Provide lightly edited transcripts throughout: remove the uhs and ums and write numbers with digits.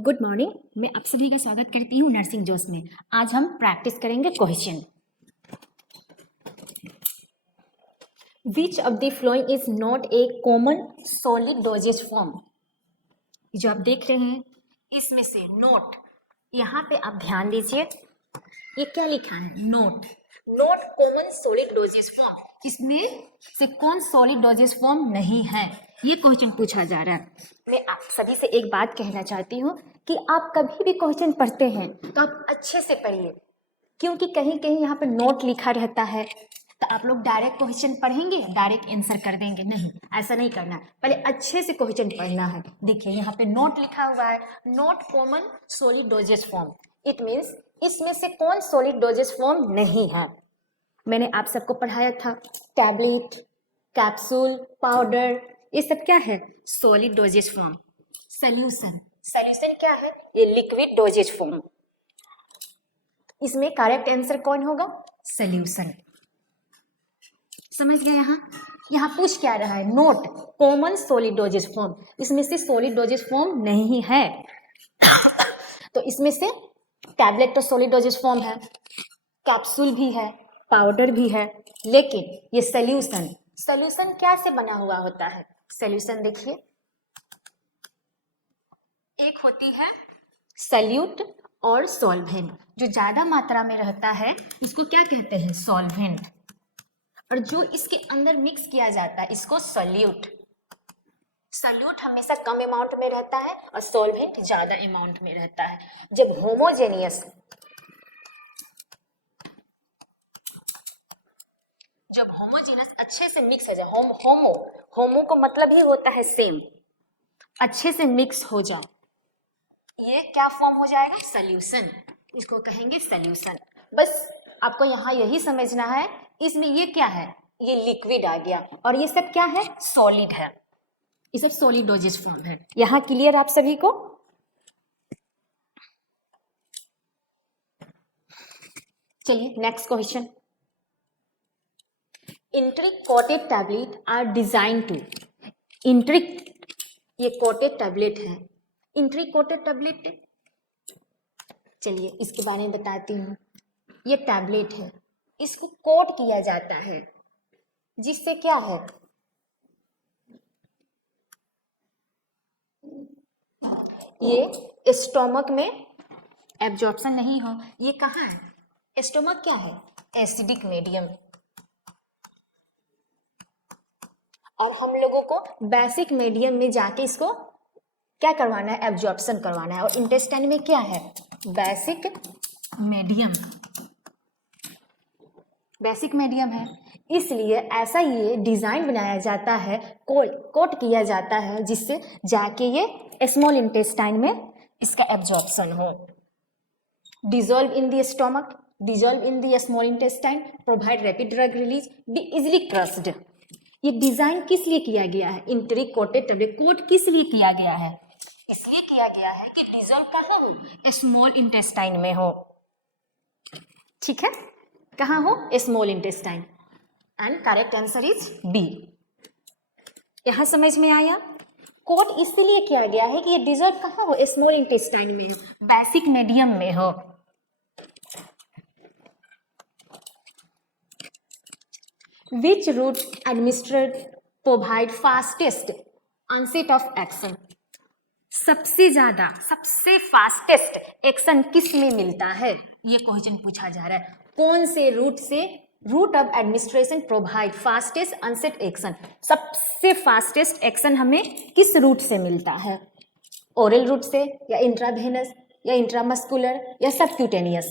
Good morning. मैं आप सभी का स्वागत करती हूँ नर्सिंग जोश में। आज हम प्रैक्टिस करेंगे question. Which of the following is not A common solid dosage form. जो आप देख रहे हैं इसमें से नोट, यहाँ पे आप ध्यान दीजिए, ये क्या लिखा है? Note common solid dosage form. इसमें से कौन सॉलिड डोजेज फॉर्म नहीं है, ये क्वेश्चन पूछा जा रहा है। मैं आप सभी से एक बात कहना चाहती हूँ कि आप कभी भी क्वेश्चन पढ़ते हैं तो आप अच्छे से पढ़िए, क्योंकि कहीं कहीं यहाँ पर नोट लिखा रहता है तो आप लोग डायरेक्ट क्वेश्चन पढ़ेंगे, डायरेक्ट आंसर कर देंगे। नहीं, ऐसा नहीं करना है, पहले अच्छे से क्वेश्चन पढ़ना है। देखिए यहाँ पे नोट लिखा हुआ है, note common solid dosage form. It means इसमें से कौन सॉलिड डोजेज फॉर्म नहीं है। मैंने आप सबको पढ़ाया था, टैबलेट, कैप्सूल, पाउडर, ये सब क्या है? Solid dosage form. सॉल्यूशन क्या है? ये लिक्विड डोजेज फॉर्म। इसमें करेक्ट आंसर कौन होगा? सॉल्यूशन। समझ गए? यहाँ पूछ क्या रहा है? Note common solid dosage form. इसमें से सॉलिड डोजेज फॉर्म नहीं है। तो इसमें से टैबलेट तो सॉलिड डोजेज फॉर्म है, कैप्सूल भी है, पाउडर भी है, लेकिन ये सॉल्यूशन क्या से बना हुआ होता है? सॉल्यूशन देखिए, एक होती है सॉल्यूट और सॉल्वेंट। जो ज्यादा मात्रा में रहता है उसको क्या कहते हैं? सॉल्वेंट। और जो इसके अंदर मिक्स किया जाता है इसको सॉल्यूट। सॉल्यूट हमेशा कम अमाउंट में रहता है और सॉल्वेंट ज्यादा अमाउंट में रहता है। जब होमोजेनस अच्छे से मिक्स हो जाए, होमो को मतलब ही होता है सेम, अच्छे से मिक्स हो जाए, ये क्या फॉर्म हो जाएगा? सॉल्यूशन। इसको कहेंगे सॉल्यूशन। बस आपको यहाँ यही समझना है, इसमें ये क्या है? ये लिक्विड आ गया और ये सब क्या है? सॉलिड है। ये सब सॉलिड डोजेज फॉर्म है। यहाँ क्लियर आप सभी को? चलिए next question. Enteric coated tablet are design to. ये कोटेड टैबलेट है, इंट्रिक कोटेड टैबलेट। चलिए इसके बारे में बताती हूँ। ये टैबलेट है, इसको कोट किया जाता है, जिससे क्या है? ये स्टोमक में एब्जॉर्प्शन नहीं हो। ये कहाँ है? स्टोमक क्या है? Acidic medium. और हम लोगों को बेसिक मीडियम में जाके इसको क्या करवाना है? एब्जॉर्प्शन करवाना है। और इंटेस्टाइन में क्या है? बेसिक मीडियम है। इसलिए ऐसा ये डिजाइन बनाया जाता है, कोट किया जाता है, जिससे जाके ये स्मॉल इंटेस्टाइन में इसका एब्जॉर्प्शन हो। Dissolve in the stomach, dissolve in the small intestine, provide rapid drug release, be easily crossed. ये डिजाइन किस लिए किया गया है? इंट्रिक कोटेड टैबलेट कोट किस लिए किया गया है? इसलिए किया गया है कि डिजोल्व कहाँ हो? स्मॉल इंटेस्टाइन में हो। ठीक है, कहाँ हो? Small intestine. And correct answer is B. यहां समझ में आया? कोट इसलिए किया गया है कि ये डिजोल्व कहाँ हो? स्मॉल इंटेस्टाइन में हो, बेसिक मीडियम में हो। Which route administered provide fastest onset of action? सबसे फास्टेस्ट एक्शन किस में मिलता है? ये क्वेश्चन पूछा जा रहा है। कौन से route of administration provide fastest onset action? सबसे फास्टेस्ट एक्शन हमें किस रूट से मिलता है? ओरल रूट से, या इंट्रावेनस, या इंट्रामस्कुलर, या सबक्यूटेनियस?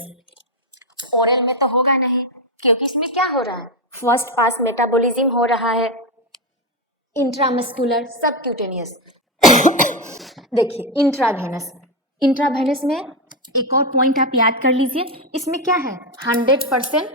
ओरल में तो होगा नहीं, क्योंकि इसमें क्या हो रहा है? फर्स्ट पास मेटाबॉलिज्म हो रहा है। Intramuscular, subcutaneous. देखिए इंट्रावेनस में एक और पॉइंट आप याद कर लीजिए, इसमें क्या है? 100%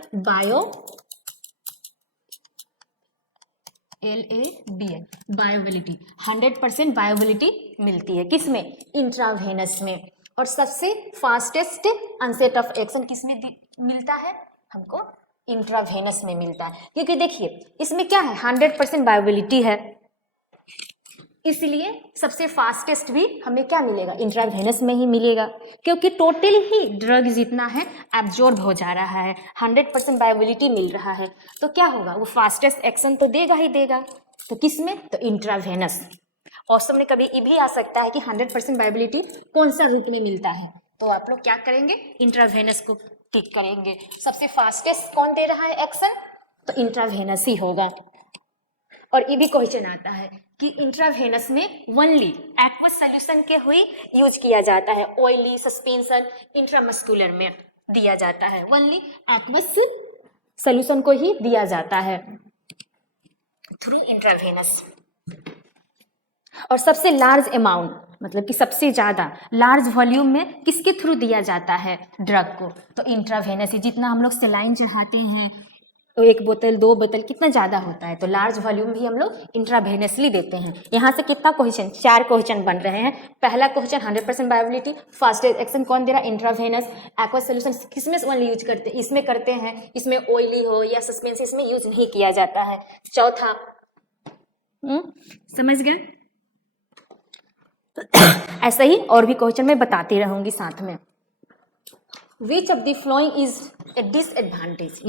बायोवेलिटी, 100% बायोवेलिटी मिलती है। किसमें? इंट्रावेनस में। और सबसे फास्टेस्ट ऑनसेट ऑफ एक्शन किसमें मिलता है? हमको इंट्रावेनस में मिलता है, क्योंकि देखिए इसमें क्या है? 100% बायोवेलिटी है, इसलिए सबसे फास्टेस्ट भी हमें क्या मिलेगा, इंट्रावेनस में ही मिलेगा, क्योंकि टोटल ही ड्रग जितना है एब्जॉर्ब हो जा रहा है, 100% बायोबिलिटी मिल रहा है, तो क्या होगा, वो फास्टेस्ट एक्शन तो देगा ही देगा। तो किस में, तो इंट्रावेनस। ऑप्शन में कभी ये भी आ सकता है कि 100% बायोबिलिटी कौन सा रूट में मिलता है, तो आप लोग क्या करेंगे, इंट्रावेनस को टिक करेंगे। सबसे फास्टेस्ट कौन दे रहा है एक्शन, तो इंट्रावेनस ही होगा। और ये भी क्वेश्चन आता है कि इंट्रावेनस में ओनली एक्वस सॉल्यूशन के हुई यूज किया जाता है, ऑयली सस्पेंशन इंट्रामस्कुलर में दिया जाता है, ओनली एक्वस सॉल्यूशन को ही दिया जाता है थ्रू इंट्रावेनस। और सबसे लार्ज अमाउंट मतलब कि सबसे ज़्यादा लार्ज वॉल्यूम में किसके थ्रू दिया जाता है ड्रग को, तो इंट्रावेनस ही। जितना हम लोग सेलाइन चढ़ाते हैं, तो 1 बोतल 2 बोतल कितना ज़्यादा होता है, तो लार्ज वॉल्यूम भी हम लोग इंट्रावेनसली देते हैं। यहाँ से कितना क्वेश्चन, 4 क्वेश्चन बन रहे हैं। पहला क्वेश्चन 100% बायोबिलिटी, फास्टेस्ट एक्शन कौन दे रहा है, इंट्रावेनस। एक्वस सोल्यूशन किसमें ओनली यूज करते हैं, इसमें करते हैं, इसमें ऑयली हो या सस्पेंस इसमें यूज नहीं किया जाता है। चौथा समझ गए। ऐसा ही और भी क्वेश्चन मैं बताती रहूंगी साथ में। विच of the following is a disadvantage,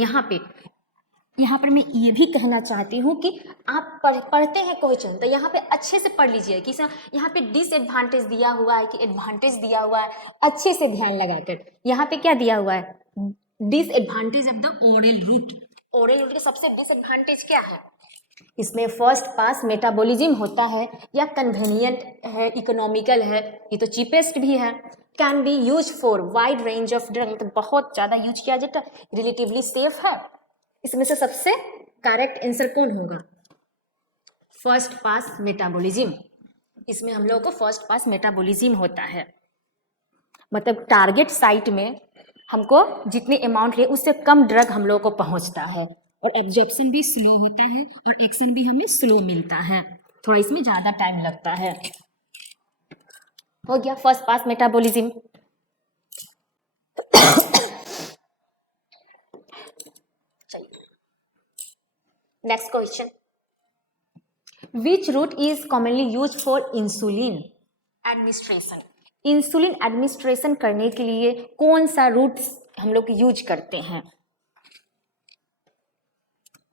यहाँ पर मैं ये भी कहना चाहती हूँ कि आप पढ़ते हैं क्वेश्चन तो यहाँ पे अच्छे से पढ़ लीजिए कि यहाँ पे डिसएडवांटेज दिया हुआ है कि एडवांटेज दिया हुआ है, अच्छे से ध्यान लगाकर। यहाँ पे क्या दिया हुआ है, disadvantage of the oral route. Oral route का सबसे डिसएडवांटेज क्या है, इसमें फर्स्ट पास मेटाबॉलिज्म होता है, या कन्वीनियंट है, इकोनॉमिकल है, ये तो चीपेस्ट भी है। Can be use for wide range of drug, मतलब बहुत ज़्यादा यूज किया जाता है, रिलेटिवली सेफ है। इसमें से सबसे करेक्ट आंसर कौन होगा, फर्स्ट पास मेटाबॉलिज्म। इसमें हम लोगों को फर्स्ट पास मेटाबॉलिज्म होता है, मतलब टारगेट साइट में हमको जितने अमाउंट है उससे कम ड्रग हम लोगों को पहुंचता है, और एब्जॉर्प्शन भी स्लो होता है और एक्शन भी हमें स्लो मिलता है, थोड़ा इसमें ज़्यादा टाइम लगता है। हो गया first pass metabolism. Next question, which route is commonly use for insulin administration. Insulin administration करने के लिए कौन सा रूट हम लोग यूज करते हैं,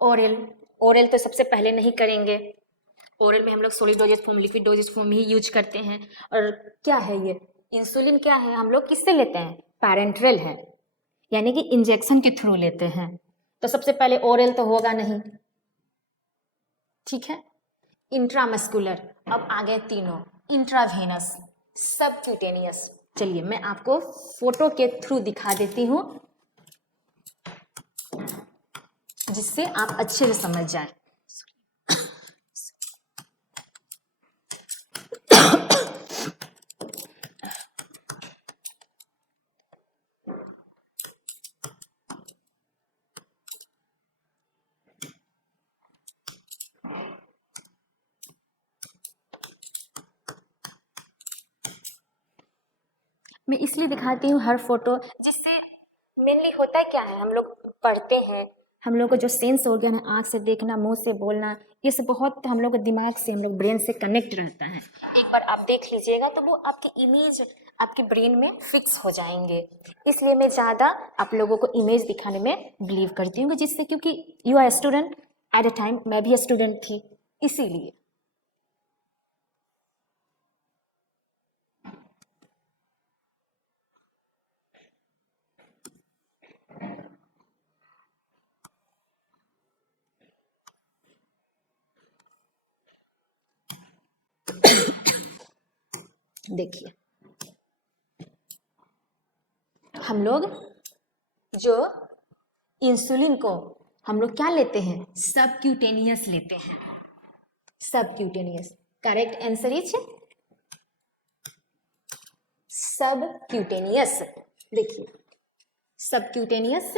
ओरल। ओरल तो सबसे पहले नहीं करेंगे, ओरल में हम लोग solid dosage form, liquid dosage form ही यूज करते हैं। और क्या है ये इंसुलिन, क्या है, हम लोग किससे लेते हैं, पैरेंट्रल है, यानी कि इंजेक्शन के थ्रू लेते हैं। तो सबसे पहले ओरल तो होगा नहीं, ठीक है। इंट्रामस्कुलर, अब आ गए तीनों, इंट्रावेनस, सबक्यूटेनियस। चलिए मैं आपको फोटो के थ्रू दिखा देती हूँ जिससे आप अच्छे से समझ जाए। मैं इसलिए दिखाती हूँ हर फोटो, जिससे मेनली होता है क्या है, हम लोग पढ़ते हैं, हम लोग को जो सेंस ऑर्गन है, आँख से देखना, मुंह से बोलना, ये सब बहुत हम लोग दिमाग से, हम लोग ब्रेन से कनेक्ट रहता है। एक बार आप देख लीजिएगा तो वो आपकी इमेज आपके ब्रेन में फिक्स हो जाएंगे। इसलिए मैं ज़्यादा आप लोगों को इमेज दिखाने में बिलीव करती हूँ, जिससे क्योंकि you are student at a time, मैं भी स्टूडेंट थी, इसीलिए। देखिए हम लोग जो इंसुलिन को हम लोग क्या लेते हैं, सबक्यूटेनियस लेते हैं, subcutaneous. Correct answer is subcutaneous. देखिए सबक्यूटेनियस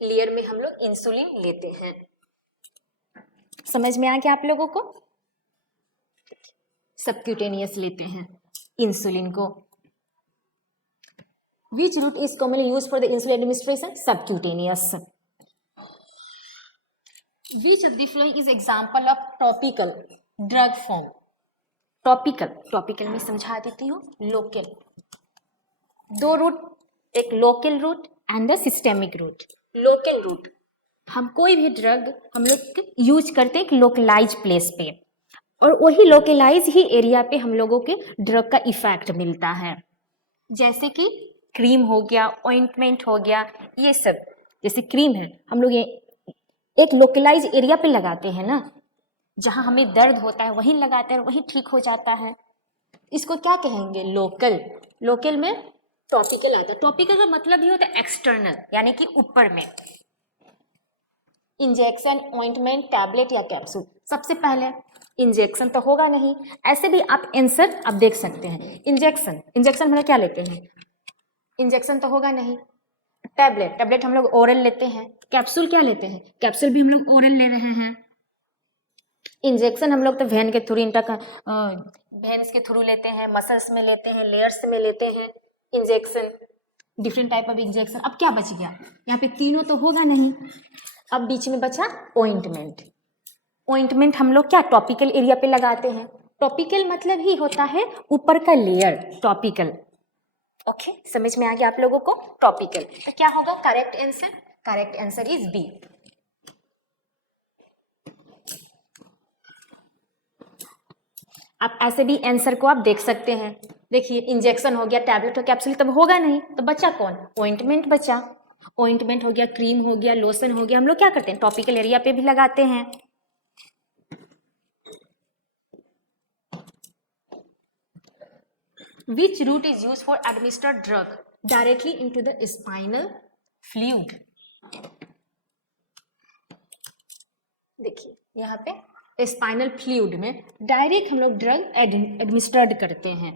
लेयर में हम लोग इंसुलिन लेते हैं। समझ में आ गया आप लोगों को, सबक्यूटेनियस लेते हैं इंसुलिन को। Which route is commonly used for the insulin administration? Subcutaneous. Which of the following is example of topical drug form? Topical में समझा देती हूँ, लोकल। दो रूट, एक local route and the systemic route. Local route, हम कोई भी drug हम लोग यूज करते हैं एक लोकलाइज प्लेस पे, और वही लोकलाइज ही एरिया पे हम लोगों के ड्रग का इफेक्ट मिलता है। जैसे कि क्रीम हो गया, ऑइंटमेंट हो गया, ये सब। जैसे क्रीम है, हम लोग ये एक लोकलाइज एरिया पे लगाते हैं ना, जहाँ हमें दर्द होता है वहीं लगाते हैं और वहीं ठीक हो जाता है। इसको क्या कहेंगे? लोकल। लोकल में टॉपिकल आता है। टॉपिकल का मतलब ही होता है एक्सटर्नल, यानी कि ऊपर में। इंजेक्शन, ऑइंटमेंट, टैबलेट या कैप्सूल। सबसे पहले इंजेक्शन तो होगा नहीं, ऐसे भी आप आंसर आप देख सकते हैं। इंजेक्शन हम लोग क्या लेते हैं? इंजेक्शन तो होगा नहीं। टैबलेट हम लोग ओरल लेते हैं। कैप्सूल क्या लेते हैं? कैप्सूल भी हम लोग ओरल ले रहे हैं। इंजेक्शन हम लोग तो वेन के थ्रू, वेन्स के थ्रू लेते हैं, मसल्स में लेते हैं, लेयर्स में लेते हैं injection, different type of injection. अब क्या बच गया? यहाँ पे तीनों तो होगा नहीं, अब बीच में बचा ऑइंटमेंट। ऑइंटमेंट हम लोग क्या टॉपिकल एरिया पे लगाते हैं। टॉपिकल मतलब ही होता है ऊपर का लेयर, टॉपिकल। ओके, समझ में आ गया आप लोगों को? टॉपिकल तो क्या होगा correct answer? Correct answer is B. आप ऐसे भी आंसर को आप देख सकते हैं। देखिए, इंजेक्शन हो गया, टैबलेट हो, कैप्सूल, तब होगा नहीं, तो बचा कौन? ऑइंटमेंट बचा। ऑइंटमेंट हो गया, क्रीम हो गया, लोशन हो गया, हम लोग क्या करते हैं? टॉपिकल एरिया पे भी लगाते हैं। Which route is used for administer drug directly into the spinal fluid? देखिए यहाँ पे स्पाइनल फ्लूइड में डायरेक्ट हम लोग ड्रग एडमिनिस्टर्ड करते हैं।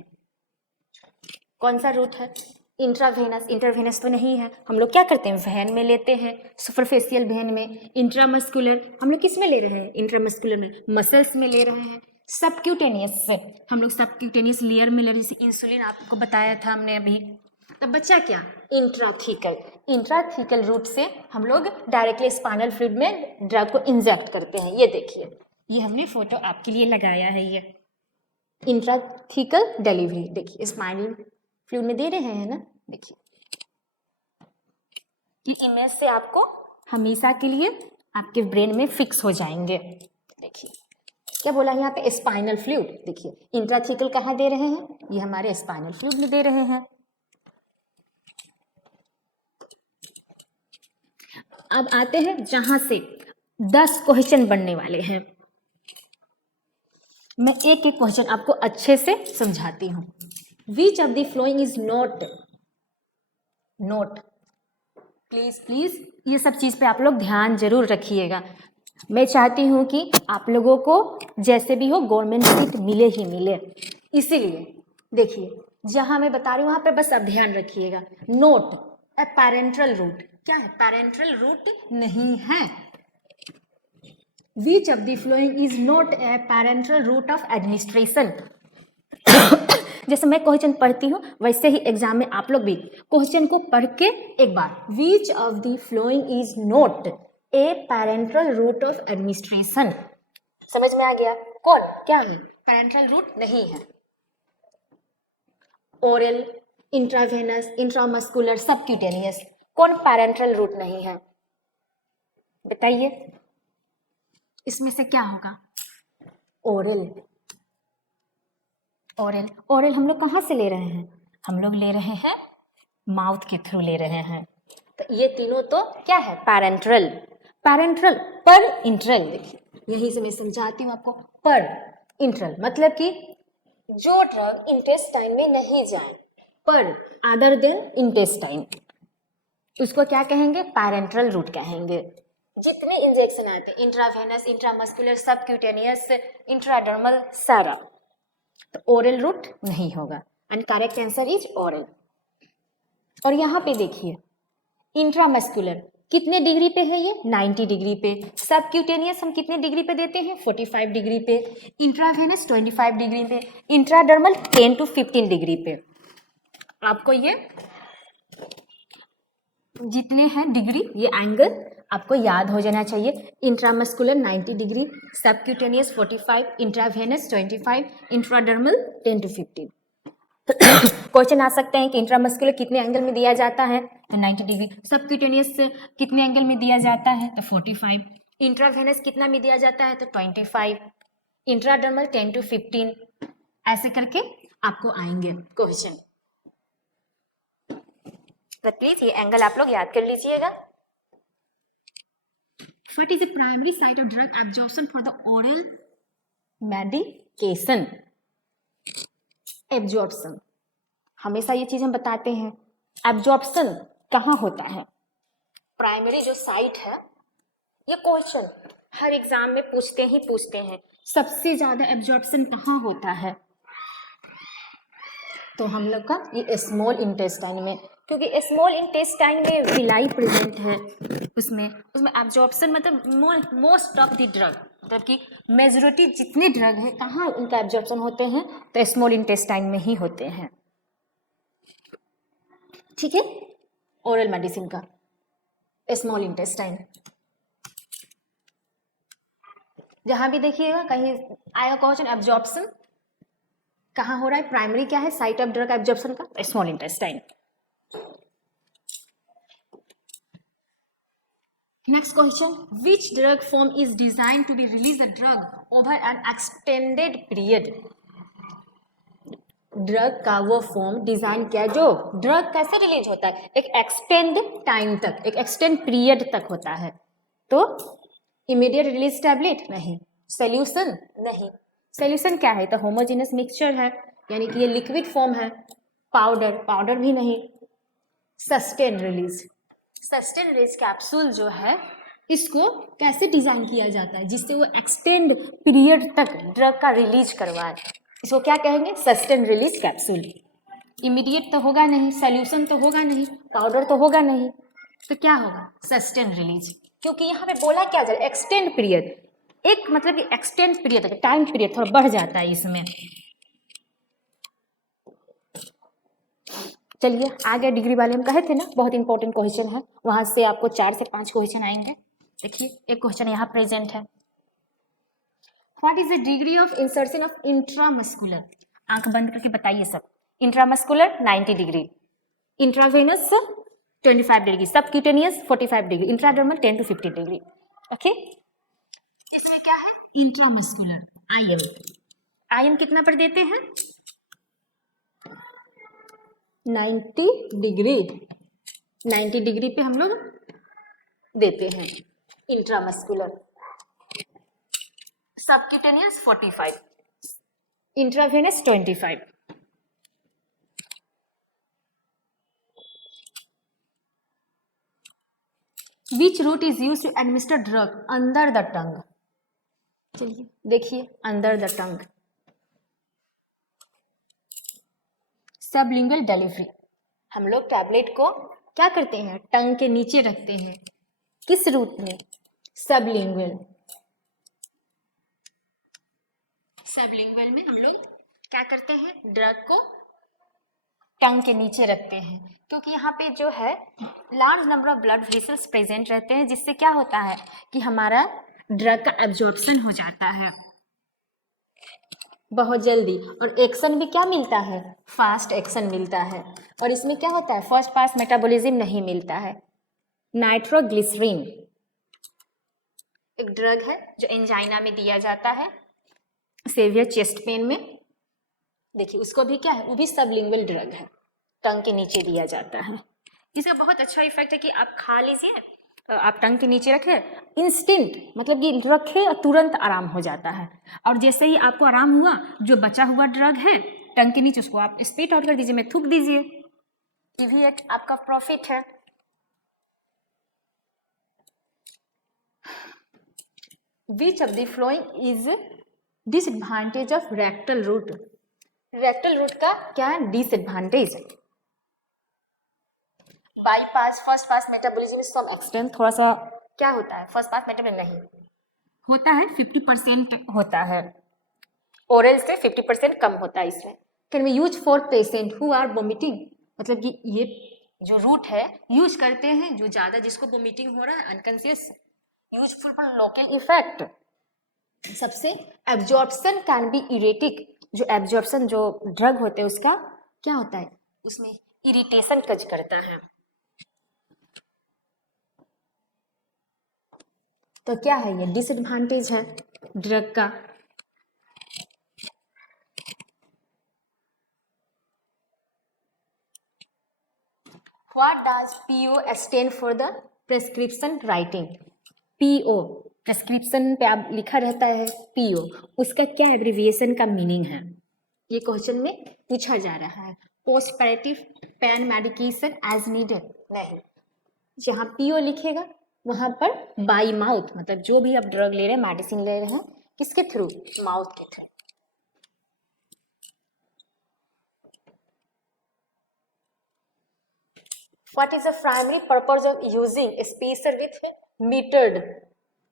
कौन सा रूट है? इंट्रावेनस। इंटरवेनस तो नहीं है, हम लोग क्या करते हैं? वेन में लेते हैं, सुपरफेशियल वेन में। इंट्रामस्कुलर हम लोग किस में ले रहे हैं? इंट्रामस्कुलर में, मसल्स में ले रहे हैं। सबक्यूटेनियस से हम लोग सबक्यूटेनियस लेयर में ले रहे हैं, जैसे इंसुलिन आपको बताया था हमने अभी। तब बच्चा क्या? इंट्राथीकल। इंट्राथीकल रूट से हम लोग डायरेक्टली स्पाइनल फ्लूइड में ड्रग को इंजेक्ट करते हैं। ये देखिए, ये हमने फोटो आपके लिए लगाया है। ये इंट्राथीकल डिलीवरी, देखिए स्पाइनल फ्लूइड में दे रहे हैं ना। देखिए, ये इमेज से आपको हमेशा के लिए आपके ब्रेन में फिक्स हो जाएंगे। देखिए क्या बोला यहाँ पे? Spinal fluid. देखिए इंट्राथीकल कहाँ दे रहे हैं? ये हमारे स्पाइनल फ्लूइड में दे रहे हैं। अब आते हैं जहां से 10 क्वेश्चन बनने वाले हैं। मैं एक एक क्वेश्चन आपको अच्छे से समझाती हूँ। विच of the following is not, please ये सब चीज पे आप लोग ध्यान जरूर रखिएगा। मैं चाहती हूँ कि आप लोगों को जैसे भी हो गवर्नमेंट सीट मिले ही मिले, इसीलिए देखिए जहां मैं बता रही हूँ वहां पे बस आप ध्यान रखिएगा। नोट अ पैरेंटल रूट, क्या है? पैरेंटल रूट नहीं है। Which of the following is not a parental route of administration. जैसे मैं क्वेश्चन पढ़ती हूँ वैसे ही एग्जाम में आप लोग भी क्वेश्चन को पढ़ के एक बार, which of the following is not a parental route of administration. समझ में आ गया? कौन क्या है? पैरेंटल रूट नहीं है। ओरल, इंट्रावेनस, इंट्रामस्कुलर, सबक्यूटेनियस, कौन पैरेंटल रूट नहीं है? बताइए, इसमें से क्या होगा? ओरल। ओरल हम लोग कहाँ से ले रहे हैं? हम लोग ले रहे हैं माउथ के थ्रू ले रहे हैं। तो ये तीनों तो क्या है? पैरेंटल पर इंट्रल। देखिए यही से मैं समझाती हूँ आपको। पर इंट्रल मतलब कि जो ड्रग इंटेस्टाइन में नहीं जाए, पर अदर देन इंटेस्टाइन, उसको क्या कहेंगे? पैरेंटल रूट कहेंगे। जितने इंजेक्शन आते हैं, इंट्रावेनस, इंट्रामस्कुलर, सबक्यूटेनियस, इंट्राडर्मल, सारा, तो ओरल रूट नहीं होगा। And correct answer is oral. और यहाँ पे देखिए इंट्रामस्कुलर कितने डिग्री पे है? ये 90 डिग्री पे। सबक्यूटेनियस हम कितने डिग्री पे देते हैं? 45 डिग्री पे। इंट्रावेनस 25 डिग्री पे। इंट्राडर्मल 10 to 15 डिग्री पे। आपको ये जितने हैं डिग्री, ये एंगल आपको याद हो जाना चाहिए। Intramuscular 90 degree, subcutaneous 45, intravenous 25, intradermal 10 to 15। Question आ सकते हैं कि इंट्रामस्कुलर कितने एंगल में दिया जाता है, तो 90 डिग्री। सबक्यूटेनियस कितने एंगल में दिया जाता है, तो 45। इंट्रावेनस कितना में दिया जाता है, तो 25। Intradermal 10 to 15। ऐसे करके आपको आएंगे क्वेश्चन। तो प्लीज ये एंगल आप लोग याद कर लीजिएगा। What is the primary site of drug absorption for the oral medication? Absorption, हमेशा ये चीज हम बताते हैं, एब्जॉर्प्शन कहाँ होता है, प्राइमरी जो साइट है। ये क्वेश्चन हर एग्जाम में पूछते हैं, सबसे ज्यादा एब्जॉर्प्शन कहाँ होता है, तो हम लोग का ये स्मॉल इंटेस्टाइन में, क्योंकि स्मॉल इंटेस्टाइन में विलाई प्रेजेंट है, उसमें एब्जॉर्प्शन मतलब मोस्ट ऑफ द ड्रग, मतलब कि मेजोरिटी जितने ड्रग है कहाँ उनका एब्जॉर्प्शन होते हैं, तो स्मॉल इंटेस्टाइन में ही होते हैं। ठीक है, ओरल मेडिसिन का स्मॉल इंटेस्टाइन, जहां भी देखिएगा कहीं आया क्वेश्चन एब्जॉर्प्शन कहाँ हो रहा है, प्राइमरी क्या है साइट ऑफ ड्रग एब्जॉर्प्शन का, small intestine. Next question, which drug form is design to be release a drug over an extended period. Drug का वो फॉर्म डिजाइन किया जो ड्रग कैसे रिलीज होता है, एक एक्सटेंड टाइम तक, एक एक्सटेंड पीरियड तक होता है, तो इमीडिएट रिलीज टैबलेट नहीं, सोल्यूशन नहीं। सोल्यूशन क्या है, तो होमोजेनस मिक्सचर है, यानी कि ये लिक्विड फॉर्म है। पाउडर भी नहीं। सस्टेन रिलीज कैप्सूल जो है इसको कैसे डिजाइन किया जाता है जिससे वो एक्सटेंड पीरियड तक ड्रग का रिलीज करवाए, इसको क्या कहेंगे, सस्टेन रिलीज कैप्सूल। इमीडिएट तो होगा नहीं, सोल्यूशन तो होगा नहीं, पाउडर तो होगा नहीं, तो क्या होगा, सस्टेन रिलीज। क्योंकि यहाँ पे बोला क्या जाए, एक्सटेंड पीरियड, एक मतलब एक्सटेंड पीरियड, टाइम पीरियड थोड़ा बढ़ जाता है इसमें। चलिए आगे डिग्री वाले हम कहे थे ना, बहुत इंपॉर्टेंट क्वेश्चन है, वहां से आपको 4 से 5 क्वेश्चन आएंगे। देखिए एक क्वेश्चन यहाँ प्रेजेंट है, what is the degree of insertion of intramuscular, आंख बंद करके बताइए सब। Intramuscular 90 degree, intravenous 25 degree, subcutaneous 45 degree, intradermal 10 to 15 degree. Okay, इसमें क्या है, इंट्रामस्कुलर आईएम कितना पर देते हैं, 90 डिग्री, 90 डिग्री पे हम लोग देते हैं intramuscular. Subcutaneous 45, intravenous 25। Which route is use to administer drug under the tongue. चलिए देखिए, under the tongue, sublingual delivery, हम लोग टैबलेट को क्या करते हैं, टंग के नीचे रखते हैं, किस रूट में, सबलिंगुअल। सबलिंगुअल में हम लोग क्या करते हैं, ड्रग को टंग के नीचे रखते हैं, क्योंकि यहाँ पे जो है large number of blood vessels present रहते हैं, जिससे क्या होता है कि हमारा ड्रग का एब्जॉर्प्शन हो जाता है बहुत जल्दी, और एक्शन भी क्या मिलता है, फास्ट एक्शन मिलता है। और इसमें क्या होता है, फर्स्ट पास मेटाबॉलिज्म नहीं मिलता है। नाइट्रोग्लिसरीन एक ड्रग है जो एंजाइना में दिया जाता है, सेवियर चेस्ट पेन में, देखिए उसको भी क्या है, वो भी सबलिंगुअल ड्रग है, टंग के नीचे दिया जाता है। इसका बहुत अच्छा इफेक्ट है कि आप खा लीजिए, आप टंग के नीचे रखें, इंस्टेंट मतलब कि रखे और तुरंत आराम हो जाता है। और जैसे ही आपको आराम हुआ, जो बचा हुआ ड्रग है टंग के नीचे उसको आप स्पीट आउट कर दीजिए, में थूक दीजिए, ये भी एक आपका प्रॉफिट है। Which of the following is disadvantage of rectal route. Rectal route का क्या है disadvantage, bypass first pass metabolism some extent, थोड़ा सा क्या होता है, फर्स्ट पास मेटाबॉलिज्म नहीं होता है, 50% होता है, ओरल से 50% कम होता है इसमें। Can be use for patient who are vomiting, मतलब कि ये जो रूट है यूज करते हैं, जो ज्यादा जिसको वोमिटिंग हो रहा है unconscious, useful for local effect. सबसे एब्जॉर्प्शन कैन बी इरेटिक, जो एब्जॉर्प्शन जो ड्रग होते हैं उसका क्या होता है, उसमें इरिटेशन कज करता है। तो क्या है ये डिसएडवांटेज है ड्रग का। What does PO stand for the prescription writing. PO prescription पे आप लिखा रहता है पीओ, उसका क्या एब्रिविएशन का मीनिंग है, ये क्वेश्चन में पूछा जा रहा है। पोस्टपरेटिव पेन मेडिकेशन एज नीडेड, नहीं, जहाँ पीओ लिखेगा वहां पर बाई माउथ, मतलब जो भी आप ड्रग ले रहे हैं मेडिसिन ले रहे हैं किसके थ्रू, माउथ के through. What is the primary purpose of using a spacer with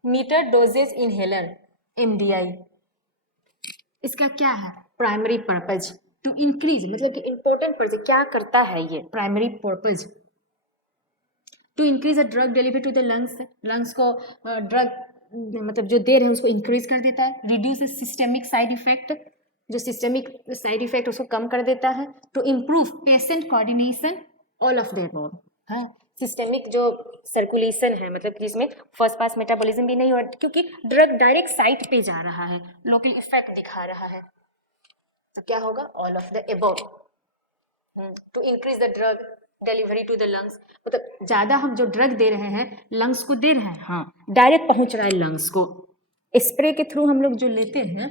metered dosage inhaler MDI? इसका क्या है प्राइमरी पर्पज, टू इंक्रीज, मतलब कि इंपॉर्टेंट पर्पज क्या करता है ये primary purpose, to increase the drug delivery to the lungs को ड्रग मतलब जो दे रहे हैं उसको इंक्रीज कर देता है। रिड्यूस सिस्टेमिक साइड इफेक्ट, जो सिस्टेमिक साइड इफेक्ट उसको कम कर देता है। To improve patient coordination, all of their more है। सिस्टेमिक जो सर्कुलेशन है, मतलब कि इसमें फर्स्ट पास मेटाबॉलिज्म भी नहीं हो रहा क्योंकि ड्रग डायरेक्ट साइट पे जा रहा है, लोकल इफेक्ट दिखा रहा है। तो क्या होगा, all of the above. To increase the drug delivery to the lungs, मतलब ज्यादा हम जो ड्रग दे रहे हैं लंग्स को दे रहे हैं, हाँ डायरेक्ट पहुंच रहा है लंग्स को। स्प्रे के थ्रू हम लोग जो लेते हैं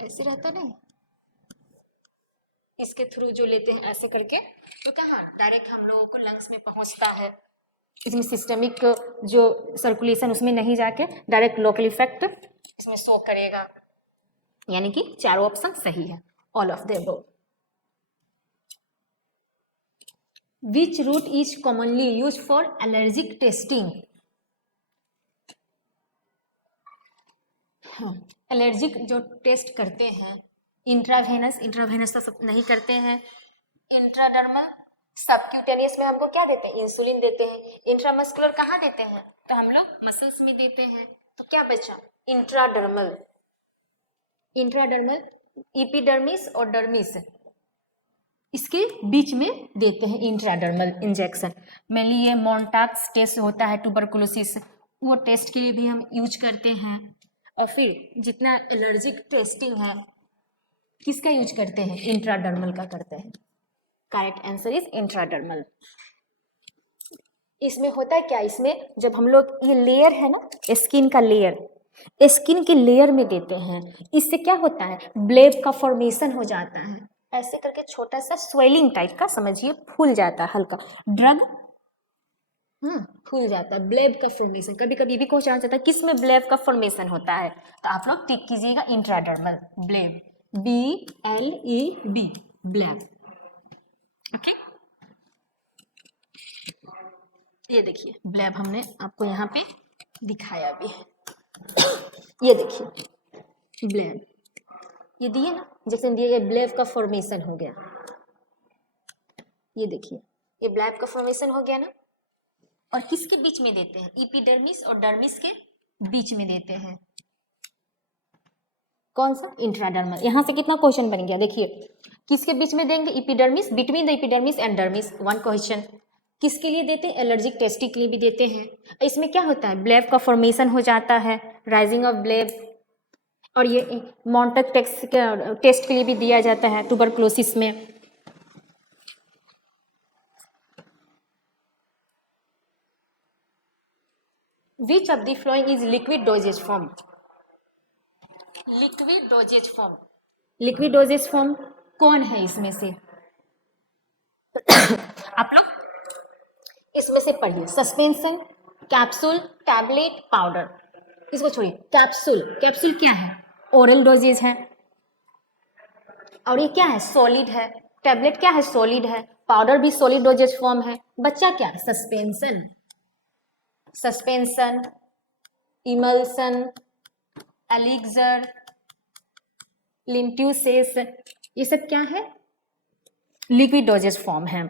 ऐसे रहता ना, इसके थ्रू जो लेते हैं ऐसे करके, तो कहाँ डायरेक्ट हम लोगों को लंग्स में पहुंचता है। इसमें सिस्टमिक जो सर्कुलेशन उसमें नहीं जाके डायरेक्ट लोकल इफेक्ट इसमें शो करेगा, यानी कि चारों ऑप्शन सही है, all of the above. Which route is commonly used for allergic testing? Allergic जो टेस्ट करते हैं, इंट्रावेनस तो सब नहीं करते हैं, इंट्राडर्मल, सबक्यूटेनियस में हमको क्या देते हैं, इंसुलिन देते हैं। इंट्रामस्कुलर कहाँ देते हैं, तो हम लोग मसल्स में देते हैं। तो क्या बचा, इंट्राडर्मल। एपिडर्मिस और डर्मिस इसके बीच में देते हैं इंट्राडर्मल इंजेक्शन। मेनली ये मॉन्टाक्स टेस्ट होता है ट्यूबरकुलोसिस, वो टेस्ट के लिए भी हम यूज करते हैं। और फिर जितना एलर्जिक टेस्टिंग है किसका यूज करते हैं, इंट्राडर्मल का करते हैं। Correct answer is intradermal. इसमें होता है क्या, इसमें जब हम लोग ये लेयर है ना स्किन का लेयर, स्किन के लेयर में देते हैं, इससे क्या होता है ब्लेब का फॉर्मेशन हो जाता है, ऐसे करके छोटा सा स्वेलिंग टाइप का समझिए, फूल जाता है हल्का ड्रग, फूल जाता है, ब्लेब का फॉर्मेशन। कभी कभी भी क्वेश्चन आता है किस में ब्लेब का फॉर्मेशन होता है, तो आप लोग टिक कीजिएगा इंट्राडर्मल ब्लेब, BLEB ब्लेब। ओके, ये देखिए ब्लेब हमने आपको यहाँ पे दिखाया भी है, ये देखिए ब्लेब, ये दिए ना इंजेक्शन दिए, ये ब्लेब का फॉर्मेशन हो गया, ये देखिए ये ब्लेब का फॉर्मेशन हो गया ना। और किसके बीच में देते हैं, एपिडर्मिस और डर्मिस के बीच में देते हैं, कौन सा, इंट्राडर्मल। यहाँ से कितना क्वेश्चन बन गया, देखिए किसके बीच में देंगे, epidermis, between the epidermis and dermis, one question. किसके लिए देते हैं, एलर्जिक टेस्टिंग के लिए भी देते हैं। इसमें क्या होता है ब्लेब का फॉर्मेशन हो जाता है, राइजिंग ऑफ ब्लेब। और ये मॉन्टक टेस्ट के लिए भी दिया जाता है ट्यूबरकुलोसिस में। Which of the following is liquid dosage form? Liquid dosage form, liquid dosage form कौन है इसमें से आप लोग इसमें से पढ़िए, सस्पेंशन, कैप्सूल, टैबलेट, पाउडर। इसको छोड़िए, कैप्सूल, कैप्सूल क्या है, ओरल डोजेज है, और ये क्या है सॉलिड है। टैबलेट क्या है, सॉलिड है। पाउडर भी सॉलिड डोजेज फॉर्म है। बच्चा क्या है, सस्पेंशन, सस्पेंशन, इमल्सन, एलिक्सर, लिंट्यूसेस, ये सब क्या है, लिक्विड डोजेज फॉर्म है।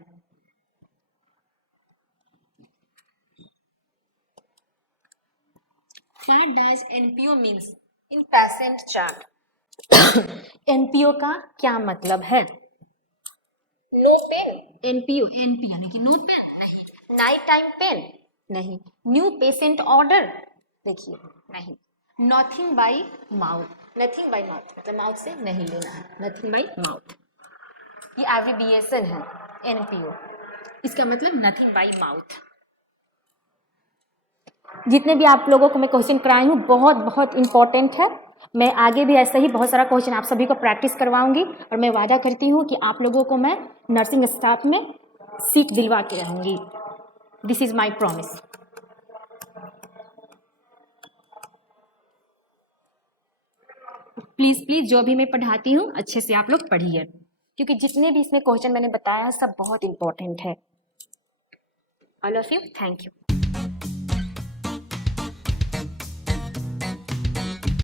What does NPO means in patient chart? NPO का क्या मतलब है? नो पेन, एनपीओ, एनपी यानी कि नो पेन नहीं, नाइट टाइम पेन नहीं, न्यू पेशेंट ऑर्डर देखिए नहीं, nothing bye mouth, nothing bye mouth मतलब माउथ से नहीं लेना है, नथिंग बाय माउथ ये एब्रिविएशन है एनपीओ, इसका मतलब नथिंग बाय माउथ। जितने भी आप लोगों को मैं क्वेश्चन कराई हूँ बहुत बहुत इंपॉर्टेंट है, मैं आगे भी ऐसा ही बहुत सारा क्वेश्चन आप सभी को प्रैक्टिस करवाऊंगी और मैं वादा करती हूँ कि आप लोगों को मैं नर्सिंग स्टाफ में सीट दिलवा के रहूंगी, this is my promise. Please please जो भी मैं पढ़ाती हूँ अच्छे से आप लोग पढ़िए, क्योंकि जितने भी इसमें क्वेश्चन मैंने बताया सब बहुत इंपॉर्टेंट है। All of you thank you.